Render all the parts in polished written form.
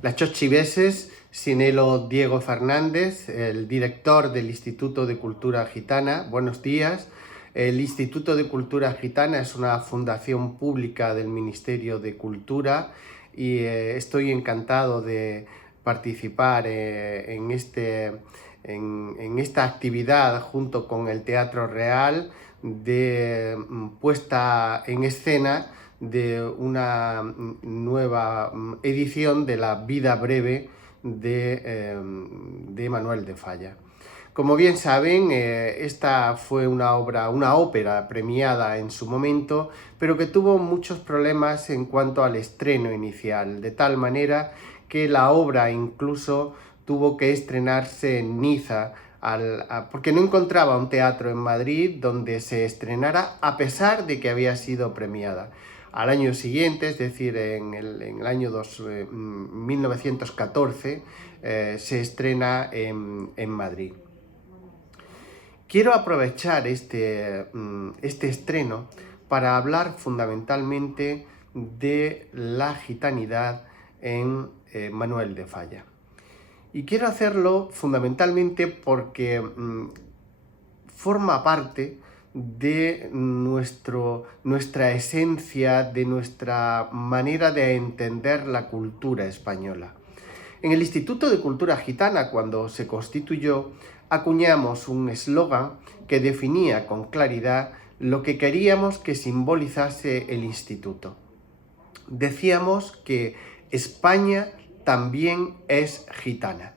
Las Chochiveses, Sinelo Diego Fernández, el director del Instituto de Cultura Gitana. Buenos días. El Instituto de Cultura Gitana es una fundación pública del Ministerio de Cultura y estoy encantado de participar en esta actividad junto con el Teatro Real de puesta en escena de una nueva edición de la vida breve de Manuel de Falla. Como bien saben, esta fue una ópera premiada en su momento, pero que tuvo muchos problemas en cuanto al estreno inicial, de tal manera que la obra incluso tuvo que estrenarse en Niza, porque no encontraba un teatro en Madrid donde se estrenara a pesar de que había sido premiada. Al año siguiente, es decir, en el año 1914, se estrena en Madrid. Quiero aprovechar este estreno para hablar fundamentalmente de la gitanidad en Manuel de Falla. Y quiero hacerlo fundamentalmente porque forma parte de nuestra esencia, de nuestra manera de entender la cultura española. En el Instituto de Cultura Gitana, cuando se constituyó, acuñamos un eslogan que definía con claridad lo que queríamos que simbolizase el instituto. Decíamos que España también es gitana.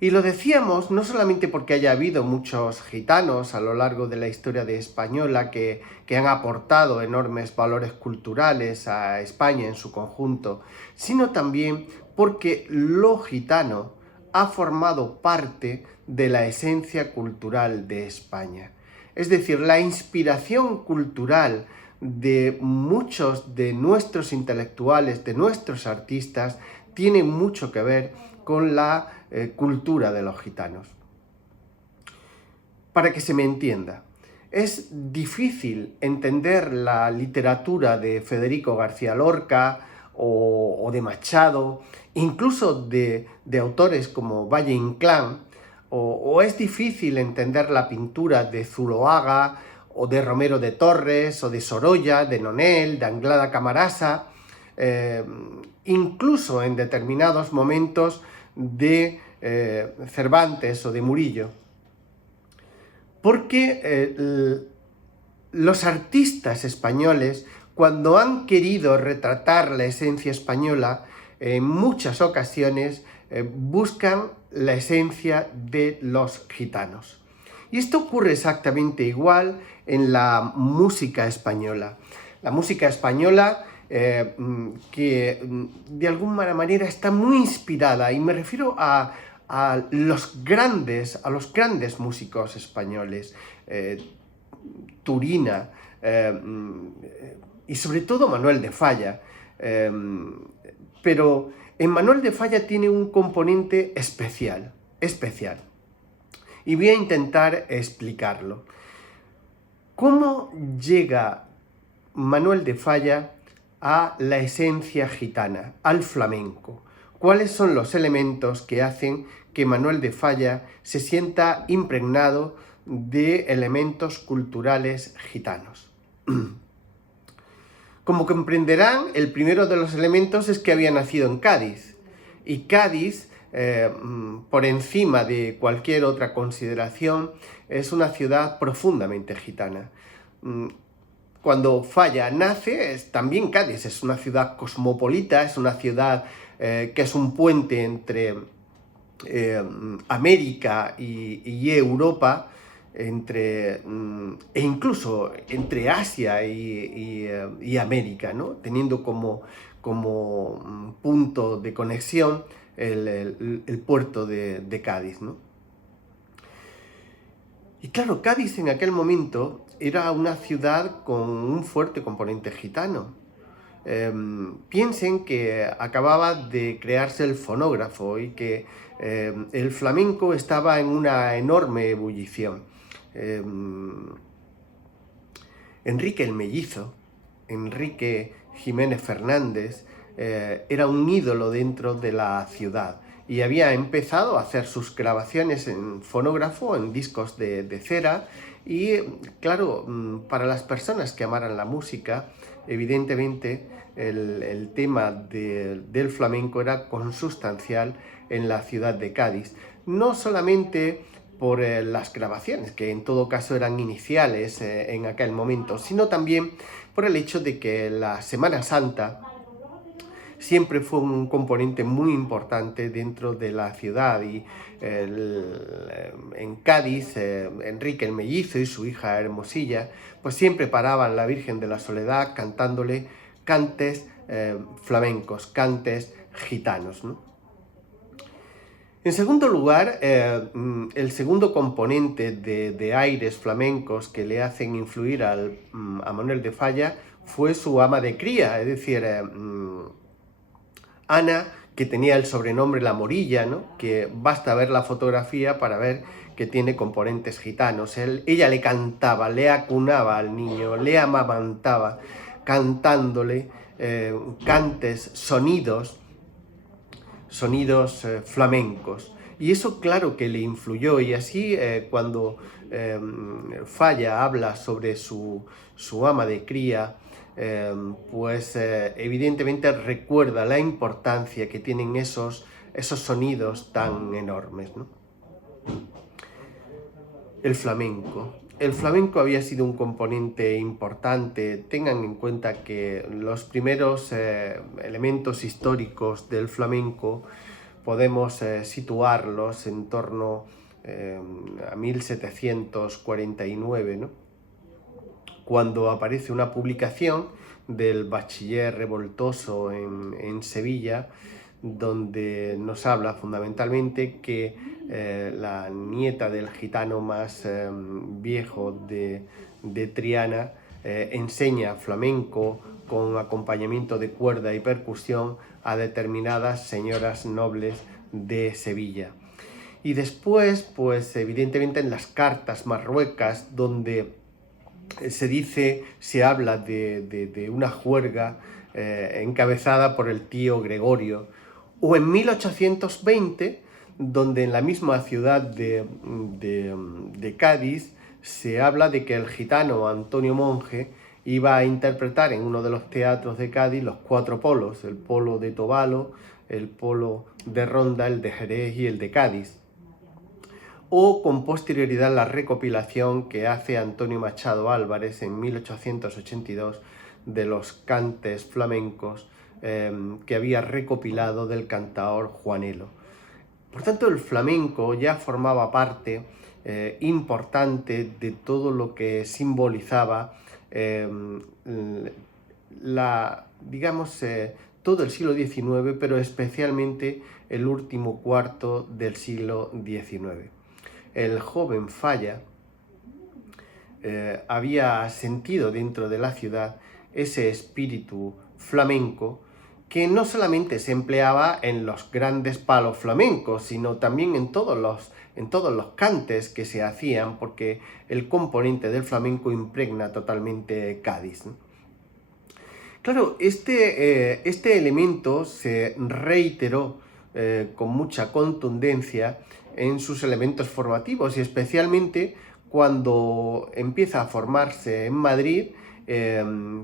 Y lo decíamos no solamente porque haya habido muchos gitanos a lo largo de la historia de española que han aportado enormes valores culturales a España en su conjunto, sino también porque lo gitano ha formado parte de la esencia cultural de España. Es decir, la inspiración cultural de muchos de nuestros intelectuales, de nuestros artistas, tiene mucho que ver con la cultura de los gitanos. Para que se me entienda, es difícil entender la literatura de Federico García Lorca o de Machado, incluso de autores como Valle Inclán, o es difícil entender la pintura de Zuloaga, o de Romero de Torres, o de Sorolla, de Nonel, de Anglada Camarasa, incluso en determinados momentos de Cervantes o de Murillo. Porque los artistas españoles, cuando han querido retratar la esencia española, en muchas ocasiones buscan la esencia de los gitanos. Y esto ocurre exactamente igual en la música española. La música española que de alguna manera está muy inspirada, y me refiero a los grandes músicos españoles, Turina, y sobre todo Manuel de Falla. Pero en Manuel de Falla tiene un componente especial. Y voy a intentar explicarlo. ¿Cómo llega Manuel de Falla a la esencia gitana, al flamenco? ¿Cuáles son los elementos que hacen que Manuel de Falla se sienta impregnado de elementos culturales gitanos? Como comprenderán, el primero de los elementos es que había nacido en Cádiz. Y Cádiz, por encima de cualquier otra consideración, es una ciudad profundamente gitana. Cuando Falla nace, también Cádiz es una ciudad cosmopolita, es una ciudad que es un puente entre América y Europa, e incluso entre Asia y América, ¿no? Teniendo como punto de conexión el puerto de Cádiz, ¿no? Y claro, Cádiz en aquel momento era una ciudad con un fuerte componente gitano. Piensen que acababa de crearse el fonógrafo y que el flamenco estaba en una enorme ebullición. Enrique el Mellizo, Enrique Jiménez Fernández, era un ídolo dentro de la ciudad y había empezado a hacer sus grabaciones en fonógrafo, en discos de cera y, claro, para las personas que amaran la música, evidentemente el tema del flamenco era consustancial en la ciudad de Cádiz. No solamente por las grabaciones, que en todo caso eran iniciales en aquel momento, sino también por el hecho de que la Semana Santa siempre fue un componente muy importante dentro de la ciudad y en Cádiz, Enrique el Mellizo y su hija Hermosilla, pues siempre paraban la Virgen de la Soledad cantándole cantes flamencos, cantes gitanos, ¿no? En segundo lugar, el segundo componente de aires flamencos que le hacen influir a Manuel de Falla fue su ama de cría, es decir, Ana, que tenía el sobrenombre La Morilla, ¿no? Que basta ver la fotografía para ver que tiene componentes gitanos. Ella le cantaba, le acunaba al niño, le amamantaba, cantándole cantes, sonidos flamencos. Y eso claro que le influyó y así cuando Falla habla sobre su ama de cría, pues evidentemente recuerda la importancia que tienen esos sonidos tan enormes, ¿no? El flamenco. El flamenco había sido un componente importante. Tengan en cuenta que los primeros elementos históricos del flamenco podemos situarlos en torno a 1749, ¿no? Cuando aparece una publicación del bachiller Revoltoso en Sevilla, donde nos habla fundamentalmente que la nieta del gitano más viejo de Triana enseña flamenco con acompañamiento de cuerda y percusión a determinadas señoras nobles de Sevilla. Y después, pues evidentemente en las cartas marruecas, donde se habla de una juerga encabezada por el tío Gregorio, o en 1820, donde en la misma ciudad de Cádiz se habla de que el gitano Antonio Monge iba a interpretar en uno de los teatros de Cádiz los 4 polos, el polo de Tobalo, el polo de Ronda, el de Jerez y el de Cádiz. O con posterioridad la recopilación que hace Antonio Machado Álvarez en 1882 de los cantes flamencos que había recopilado del cantaor Juanelo. Por tanto, el flamenco ya formaba parte importante de todo lo que simbolizaba todo el siglo XIX, pero especialmente el último cuarto del siglo XIX. El joven Falla había sentido dentro de la ciudad ese espíritu flamenco que no solamente se empleaba en los grandes palos flamencos, sino también en todos los cantes que se hacían, porque el componente del flamenco impregna totalmente Cádiz, ¿no? Claro, este elemento se reiteró con mucha contundencia en sus elementos formativos y especialmente cuando empieza a formarse en Madrid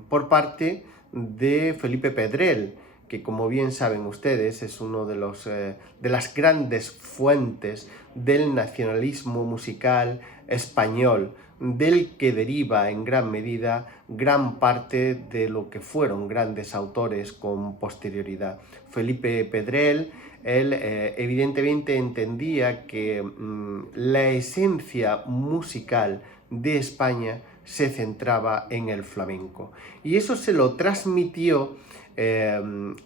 por parte de Felipe Pedrell, que como bien saben ustedes es uno de las grandes fuentes del nacionalismo musical español, del que deriva en gran medida gran parte de lo que fueron grandes autores con posterioridad. Felipe Pedrell, él evidentemente entendía que la esencia musical de España se centraba en el flamenco. Y eso se lo transmitió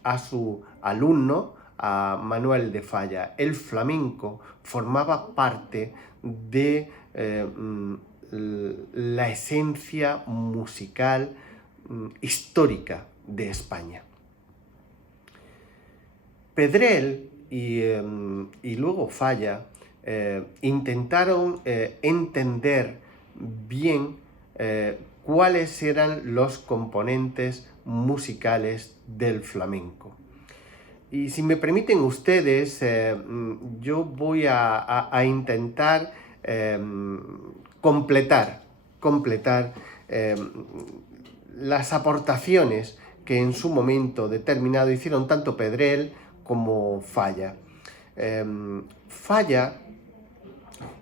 a su alumno, a Manuel de Falla. El flamenco formaba parte de la esencia musical histórica de España. Pedrell y luego Falla intentaron entender bien cuáles eran los componentes musicales del flamenco. Y si me permiten ustedes, yo voy a intentar completar las aportaciones que en su momento determinado hicieron tanto Pedrell como Falla. Falla,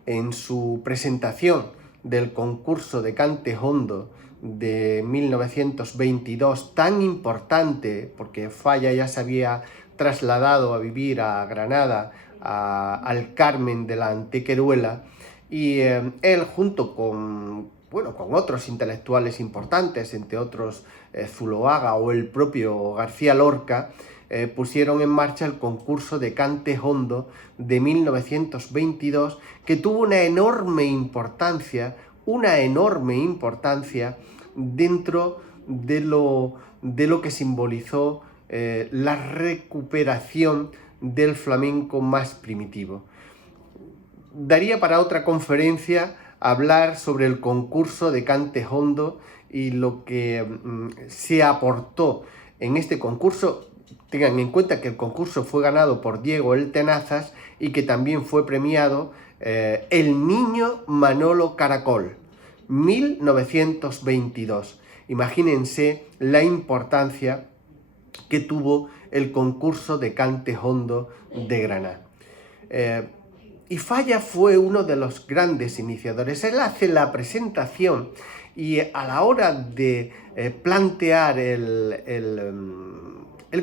en su presentación del concurso de cante hondo de 1922, tan importante, porque Falla ya se había trasladado a vivir a Granada, al Carmen de la Antequeruela, y él, junto con otros intelectuales importantes, entre otros Zuloaga o el propio García Lorca, pusieron en marcha el concurso de cante hondo de 1922, que tuvo una enorme importancia dentro de lo que simbolizó la recuperación del flamenco más primitivo. Daría para otra conferencia hablar sobre el concurso de cante hondo y lo que se aportó en este concurso. Tengan en cuenta que el concurso fue ganado por Diego el Tenazas y que también fue premiado el niño Manolo Caracol, 1922. Imagínense la importancia que tuvo el concurso de cante hondo de Granada. Y Falla fue uno de los grandes iniciadores. Él hace la presentación y a la hora de plantear el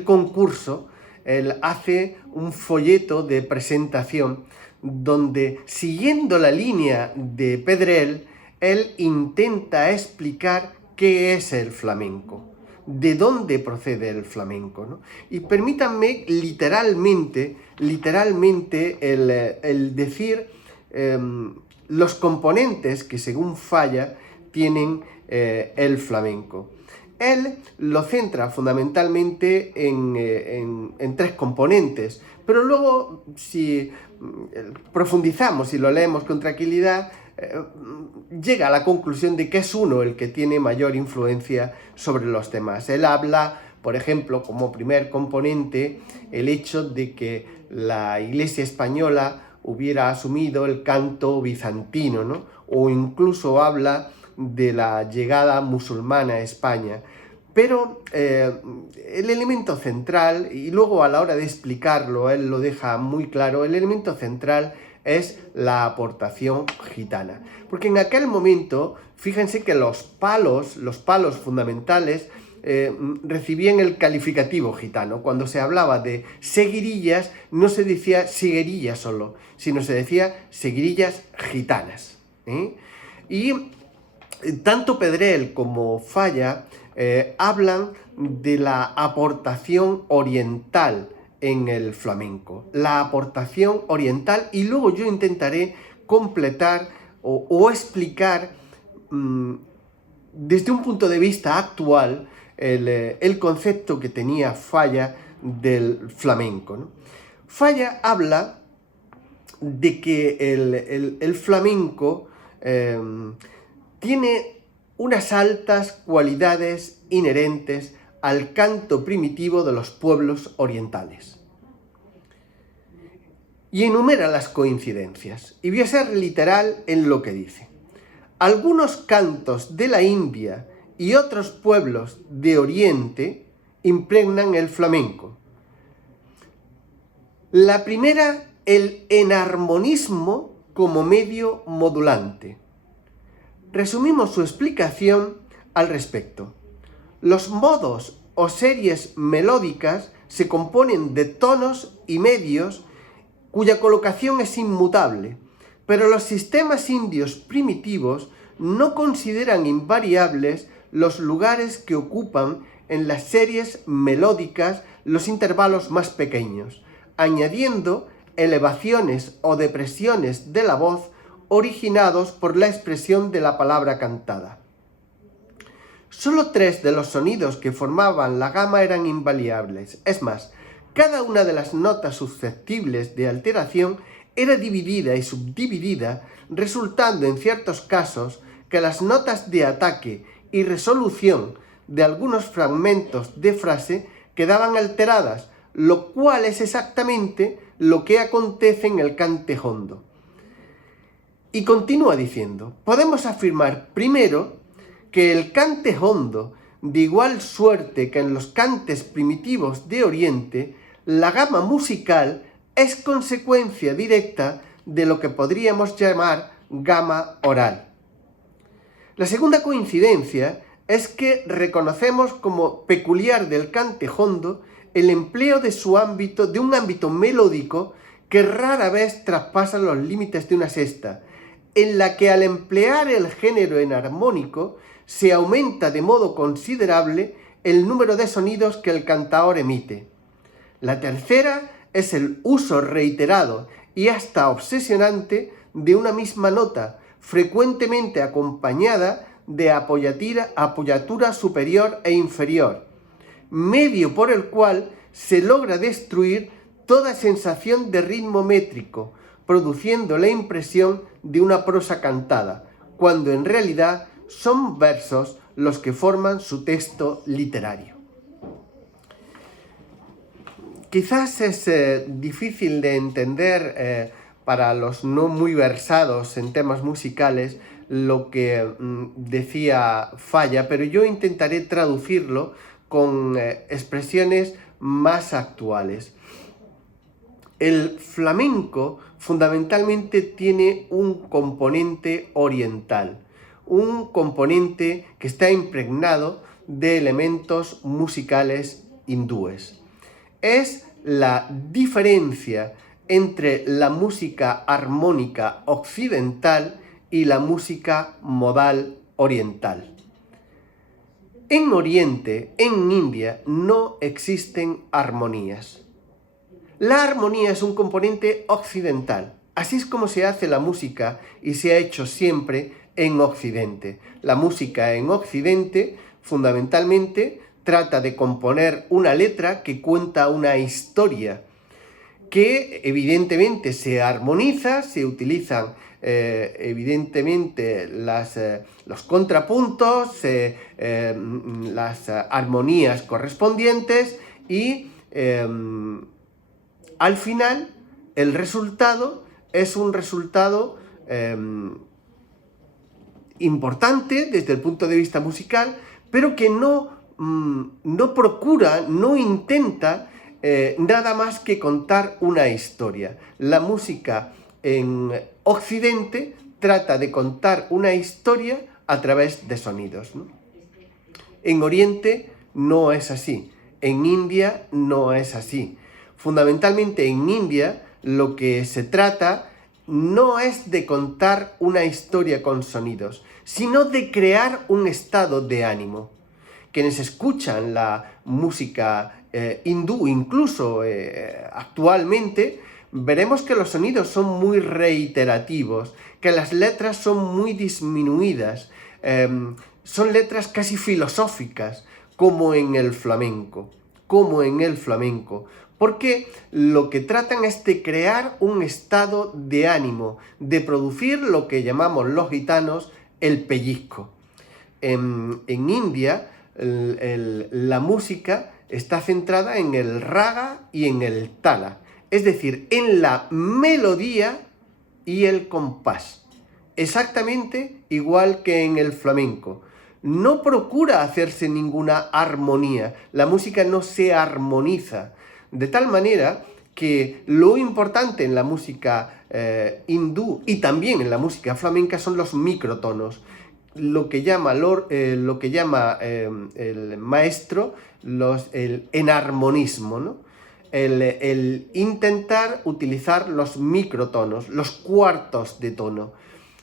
concurso, él hace un folleto de presentación donde, siguiendo la línea de Pedrell, él intenta explicar qué es el flamenco, de dónde procede el flamenco, ¿no? Y permítanme literalmente el decir los componentes que, según Falla, tienen el flamenco. Él lo centra fundamentalmente en tres componentes, pero luego, si profundizamos y lo leemos con tranquilidad, llega a la conclusión de que es uno el que tiene mayor influencia sobre los demás. Él habla, por ejemplo, como primer componente, el hecho de que la Iglesia española hubiera asumido el canto bizantino, ¿no? O incluso habla de la llegada musulmana a España. Pero el elemento central, y luego a la hora de explicarlo él lo deja muy claro, el elemento central es la aportación gitana. Porque en aquel momento, fíjense que los palos fundamentales recibían el calificativo gitano. Cuando se hablaba de seguirillas, no se decía seguirillas solo, sino se decía seguirillas gitanas. Y tanto Pedrell como Falla hablan de la aportación oriental en el flamenco, la aportación oriental, y luego yo intentaré completar o explicar desde un punto de vista actual el concepto que tenía Falla del flamenco, ¿no? Falla habla de que el flamenco tiene unas altas cualidades inherentes al canto primitivo de los pueblos orientales. Y enumera las coincidencias. Y voy a ser literal en lo que dice. Algunos cantos de la India y otros pueblos de Oriente impregnan el flamenco. La primera, el enarmonismo como medio modulante. Resumimos su explicación al respecto. Los modos o series melódicas se componen de tonos y medios cuya colocación es inmutable, pero los sistemas indios primitivos no consideran invariables los lugares que ocupan en las series melódicas los intervalos más pequeños, añadiendo elevaciones o depresiones de la voz originados por la expresión de la palabra cantada. Solo 3 de los sonidos que formaban la gama eran invariables. Es más, cada una de las notas susceptibles de alteración era dividida y subdividida, resultando en ciertos casos que las notas de ataque y resolución de algunos fragmentos de frase quedaban alteradas, lo cual es exactamente lo que acontece en el cante hondo. Y continúa diciendo, podemos afirmar primero que el cante hondo, de igual suerte que en los cantes primitivos de Oriente, la gama musical es consecuencia directa de lo que podríamos llamar gama oral. La segunda coincidencia es que reconocemos como peculiar del cante hondo el empleo de un ámbito melódico que rara vez traspasa los límites de una sexta, en la que al emplear el género enarmónico se aumenta de modo considerable el número de sonidos que el cantaor emite. La tercera es el uso reiterado y hasta obsesionante de una misma nota, frecuentemente acompañada de apoyatura superior e inferior, medio por el cual se logra destruir toda sensación de ritmo métrico, produciendo la impresión de una prosa cantada, cuando en realidad son versos los que forman su texto literario. Quizás es difícil de entender para los no muy versados en temas musicales lo que decía Falla, pero yo intentaré traducirlo con expresiones más actuales. El flamenco fundamentalmente tiene un componente oriental, un componente que está impregnado de elementos musicales hindúes. Es la diferencia entre la música armónica occidental y la música modal oriental. En Oriente, en India, no existen armonías. La armonía es un componente occidental. Así es como se hace la música y se ha hecho siempre en Occidente. La música en Occidente, fundamentalmente, trata de componer una letra que cuenta una historia, que evidentemente se armoniza, se utilizan evidentemente los contrapuntos, las armonías correspondientes y al final el resultado es un resultado importante desde el punto de vista musical, pero que no procura, no intenta nada más que contar una historia. La música en Occidente trata de contar una historia a través de sonidos, ¿no? En Oriente no es así, en India no es así. Fundamentalmente en India lo que se trata no es de contar una historia con sonidos, sino de crear un estado de ánimo. Quienes escuchan la música hindú, incluso actualmente, veremos que los sonidos son muy reiterativos, que las letras son muy disminuidas, son letras casi filosóficas, como en el flamenco, porque lo que tratan es de crear un estado de ánimo, de producir lo que llamamos los gitanos el pellizco. En India, la música está centrada en el raga y en el tala, es decir, en la melodía y el compás, exactamente igual que en el flamenco. No procura hacerse ninguna armonía, la música no se armoniza, de tal manera que lo importante en la música hindú y también en la música flamenca son los microtonos, lo que llama el maestro el enarmonismo, ¿no? El intentar utilizar los microtonos, los cuartos de tono,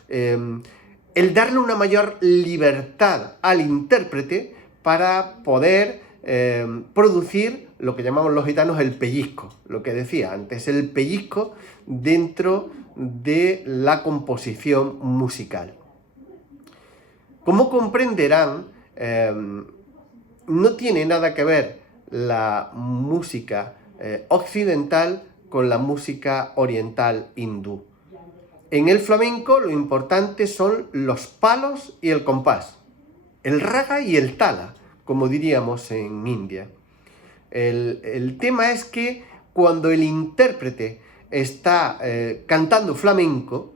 el darle una mayor libertad al intérprete para poder producir lo que llamamos los gitanos el pellizco, lo que decía antes, el pellizco dentro de la composición musical. Como comprenderán, no tiene nada que ver la música occidental con la música oriental hindú. En el flamenco lo importante son los palos y el compás, el raga y el tala, como diríamos en India. El tema es que cuando el intérprete está cantando flamenco,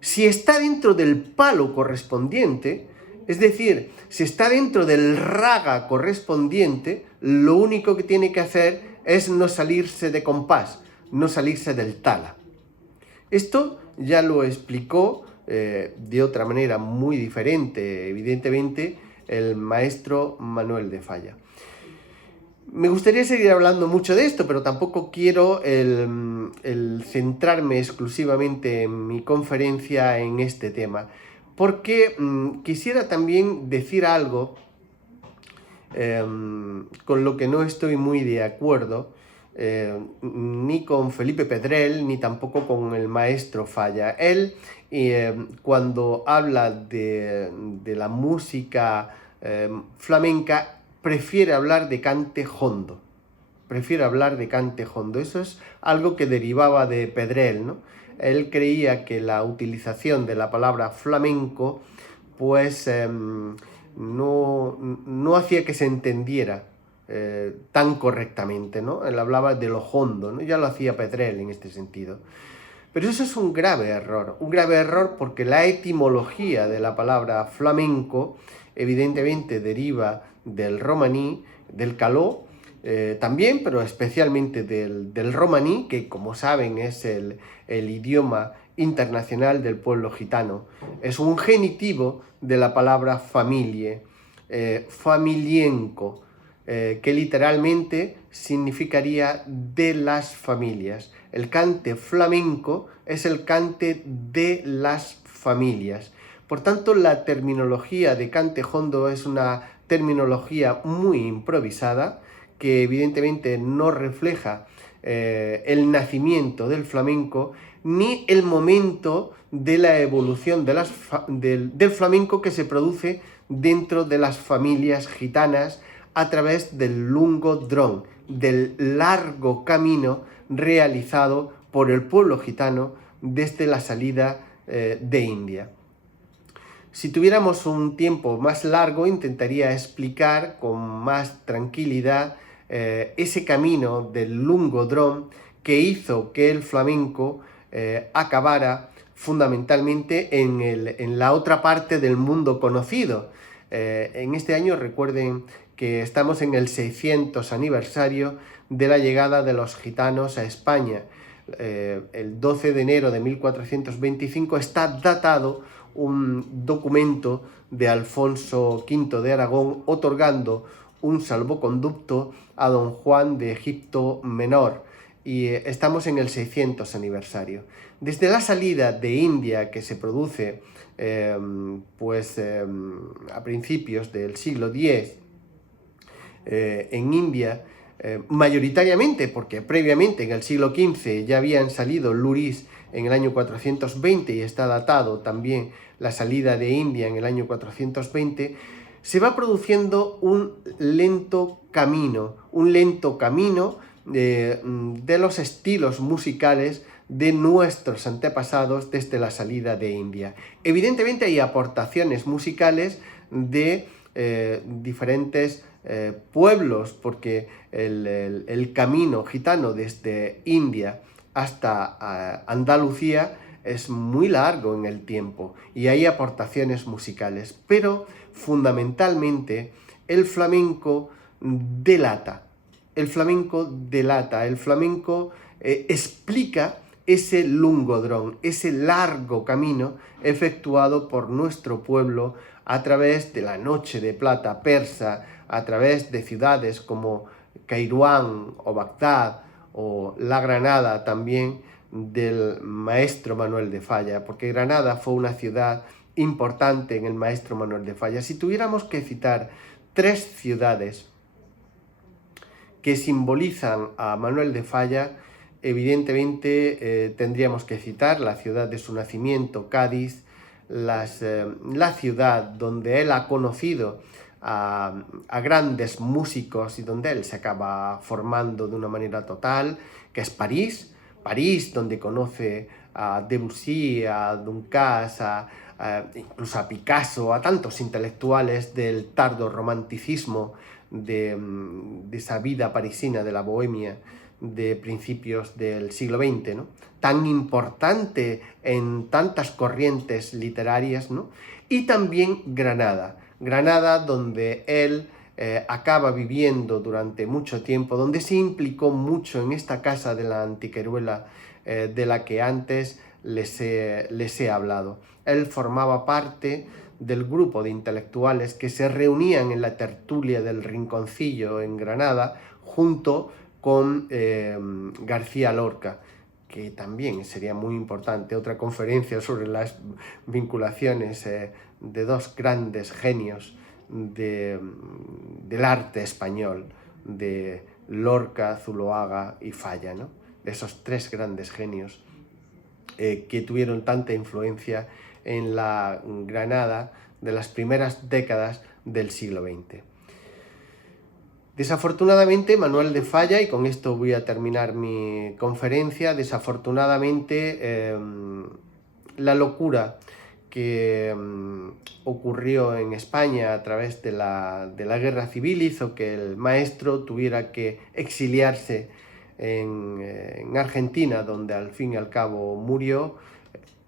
si está dentro del palo correspondiente, es decir, si está dentro del raga correspondiente, lo único que tiene que hacer es no salirse de compás, no salirse del tala. Esto ya lo explicó de otra manera muy diferente, evidentemente, el maestro Manuel de Falla. Me gustaría seguir hablando mucho de esto, pero tampoco quiero el centrarme exclusivamente en mi conferencia en este tema, porque quisiera también decir algo con lo que no estoy muy de acuerdo, ni con Felipe Pedrell, ni tampoco con el maestro Falla. Él, cuando habla de la música flamenca, prefiere hablar de cante hondo. Prefiere hablar de cante hondo. Eso es algo que derivaba de Pedrell, ¿no? Él creía que la utilización de la palabra flamenco, pues no hacía que se entendiera tan correctamente, ¿no? Él hablaba de lo hondo, ¿no? Ya lo hacía Pedrell en este sentido. Pero eso es un grave error porque la etimología de la palabra flamenco evidentemente deriva del romaní, del caló, también, pero especialmente del romaní, que como saben es el idioma internacional del pueblo gitano. Es un genitivo de la palabra familie, familienco, que literalmente significaría de las familias. El cante flamenco es el cante de las familias. Por tanto, la terminología de cante hondo es una terminología muy improvisada, que evidentemente no refleja el nacimiento del flamenco ni el momento de la evolución del flamenco que se produce dentro de las familias gitanas a través del lungo dron, del largo camino realizado por el pueblo gitano desde la salida de India. Si tuviéramos un tiempo más largo, intentaría explicar con más tranquilidad ese camino del lungo dron que hizo que el flamenco acabara fundamentalmente en la otra parte del mundo conocido. En este año recuerden que estamos en el 600 aniversario de la llegada de los gitanos a España. El 12 de enero de 1425 está datado un documento de Alfonso V de Aragón otorgando un salvoconducto a don Juan de Egipto Menor, y estamos en el 600 aniversario. Desde la salida de India, que se produce a principios del siglo X en India, mayoritariamente porque previamente en el siglo XV ya habían salido luris en el año 420 y está datado también la salida de India en el año 420, se va produciendo un lento camino de los estilos musicales de nuestros antepasados desde la salida de India. Evidentemente hay aportaciones musicales de diferentes pueblos, porque el camino gitano desde India hasta Andalucía es muy largo en el tiempo y hay aportaciones musicales, pero fundamentalmente el flamenco delata, el flamenco explica ese lungo dron, ese largo camino efectuado por nuestro pueblo a través de la noche de plata persa, a través de ciudades como Kairouán o Bagdad o la Granada también del maestro Manuel de Falla, porque Granada fue una ciudad importante en el maestro Manuel de Falla. Si tuviéramos que citar 3 ciudades que simbolizan a Manuel de Falla, evidentemente tendríamos que citar la ciudad de su nacimiento, Cádiz, la ciudad donde él ha conocido a grandes músicos y donde él se acaba formando de una manera total, que es París, donde conoce a Debussy, a Duncas, incluso a Picasso, a tantos intelectuales del tardo romanticismo de esa vida parisina, de la bohemia de principios del siglo XX, ¿no? Tan importante en tantas corrientes literarias, ¿no? Y también Granada, donde él acaba viviendo durante mucho tiempo, donde se implicó mucho en esta casa de la Antequeruela de la que antes les he hablado. Él formaba parte del grupo de intelectuales que se reunían en la tertulia del Rinconcillo en Granada junto con García Lorca, que también sería muy importante, otra conferencia sobre las vinculaciones de dos grandes genios del arte español, de Lorca, Zuloaga y Falla, ¿no? Esos tres grandes genios que tuvieron tanta influencia en la Granada de las primeras décadas del siglo XX. Desafortunadamente, Manuel de Falla, y con esto voy a terminar mi conferencia, desafortunadamente la locura que ocurrió en España a través de la guerra civil hizo que el maestro tuviera que exiliarse en Argentina, donde al fin y al cabo murió.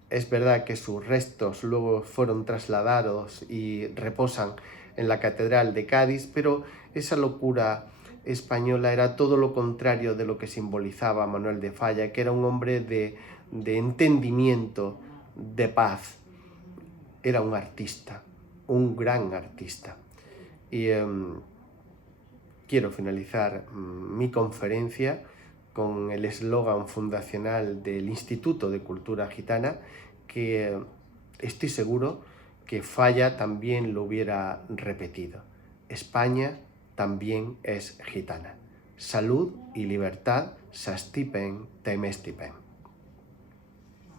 Es verdad que sus restos luego fueron trasladados y reposan en la Catedral de Cádiz, pero esa locura española era todo lo contrario de lo que simbolizaba Manuel de Falla, que era un hombre de entendimiento, de paz. Era un artista, un gran artista. Y quiero finalizar mi conferencia con el eslogan fundacional del Instituto de Cultura Gitana, que estoy seguro que Falla también lo hubiera repetido. España también es gitana. Salud y libertad s'estipen temestipen.